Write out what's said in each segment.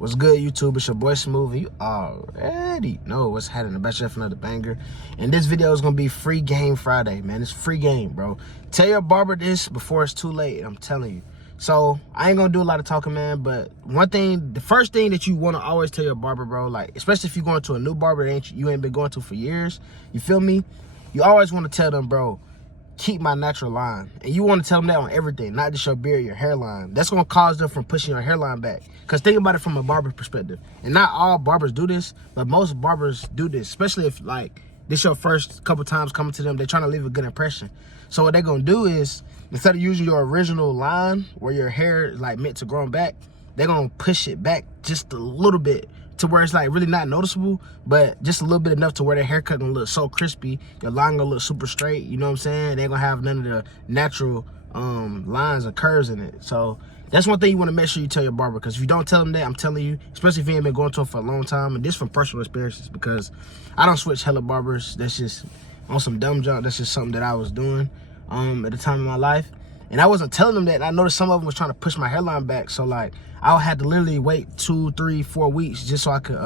What's good, YouTube? It's your boy Smooth. You already know what's happening. The best chef, another banger. And this video is gonna be free game Friday, man. It's free game, bro. Tell your barber this before it's too late. I'm telling you. So I ain't gonna do a lot of talking, man. But one thing, the first thing that you want to always tell your barber, bro, like especially if you're going to a new barber that you ain't been going to for years. You feel me? You always want to tell them, bro, keep my natural line. And you want to tell them that on everything, not just your beard, your hairline. That's going to cause them from pushing your hairline back. Because think about it from a barber perspective. And not all barbers do this, but most barbers do this, especially if, like, this your first couple times coming to them. They're trying to leave a good impression. So what they're going to do is, instead of using your original line where your hair is, like, meant to grow back, they're going to push it back just a little bit to where it's like really not noticeable, but just a little bit enough to where their haircut gonna look so crispy, your line gonna look super straight, you know what I'm saying? They ain't gonna have none of the natural lines or curves in it. So that's one thing you wanna make sure you tell your barber, because if you don't tell them that, I'm telling you, especially if you ain't been going to them for a long time, and this from personal experiences, because I don't switch hella barbers. That's just on some dumb junk. That's just something that I was doing at the time of my life. And I wasn't telling them that. I noticed some of them was trying to push my hairline back. So like, I had to literally wait 2, 3, 4 weeks just so I could,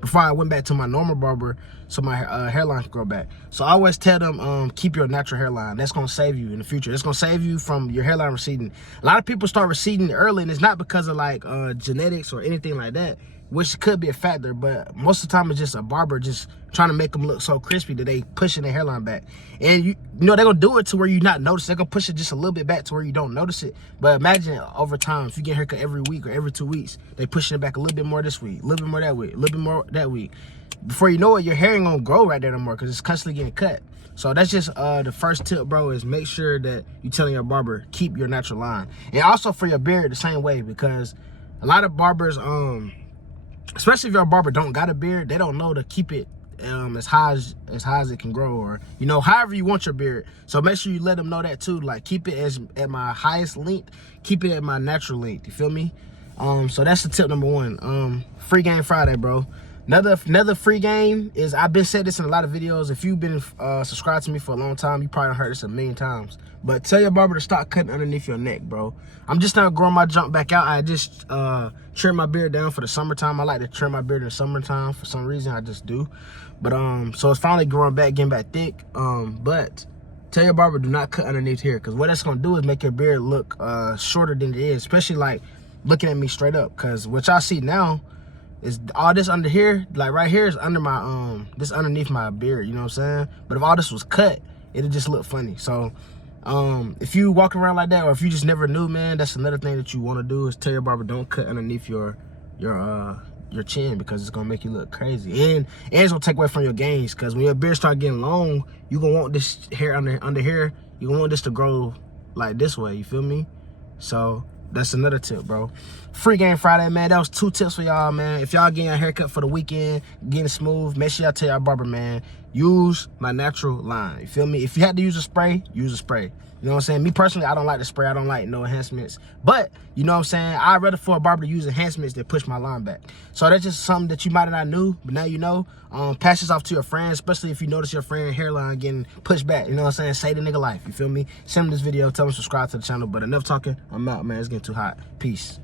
before I went back to my normal barber, so my hairline could grow back. So I always tell them, keep your natural hairline. That's gonna save you in the future. It's gonna save you from your hairline receding. A lot of people start receding early, and it's not because of like genetics or anything like that, which could be a factor, but most of the time it's just a barber just trying to make them look so crispy that they pushing their hairline back. And you know they're gonna do it to where you not notice. They're gonna push it just a little bit back to where you don't notice it. But imagine over time, if you get a haircut every week or every 2 weeks, they pushing it back a little bit more this week, a little bit more that week, a little bit more that week. Before you know it, your hair ain't gonna grow right there no more because it's constantly getting cut. So that's just the first tip, bro, is make sure that you telling your barber, keep your natural line. And also for your beard, the same way, because a lot of barbers, especially if your barber don't got a beard, they don't know to keep it as high as it can grow, or you know, however you want your beard. So make sure you let them know that too. Like, keep it at my highest length, keep it at my natural length. You feel me? So that's the tip number one. Free game Friday, bro. Another free game is, I've been said this in a lot of videos. If you've been subscribed to me for a long time, you probably heard this a million times. But tell your barber to stop cutting underneath your neck, bro. I'm just not growing my junk back out. I just trim my beard down for the summertime. I like to trim my beard in the summertime for some reason. I just do. But so it's finally growing back, getting back thick. But tell your barber, do not cut underneath here, because what that's gonna do is make your beard look shorter than it is, especially like looking at me straight up. Because what y'all see now is all this under here, like right here, is under my this underneath my beard, you know what I'm saying? But if all this was cut, it'd just look funny. So if you walk around like that, or if you just never knew, man, that's another thing that you want to do, is tell your barber, don't cut underneath your chin, because it's gonna make you look crazy, and it's gonna take away from your gains. Because when your beard start getting long, you gonna want this hair under here, you gonna want this to grow like this way, you feel me? So that's another tip, bro. Free game Friday, man. That was 2 tips for y'all, man. If y'all getting a haircut for the weekend, getting smooth, make sure y'all tell y'all barber, man, use my natural line. You feel me? If you had to use a spray, use a spray. You know what I'm saying? Me personally, I don't like the spray. I don't like no enhancements. But, you know what I'm saying? I'd rather for a barber to use enhancements than push my line back. So that's just something that you might have not knew, but now you know. Pass this off to your friends, especially if you notice your friend hairline getting pushed back. You know what I'm saying? Say the nigga life. You feel me? Send them this video. Tell them to subscribe to the channel. But enough talking. I'm out, man. It's getting too hot. Peace.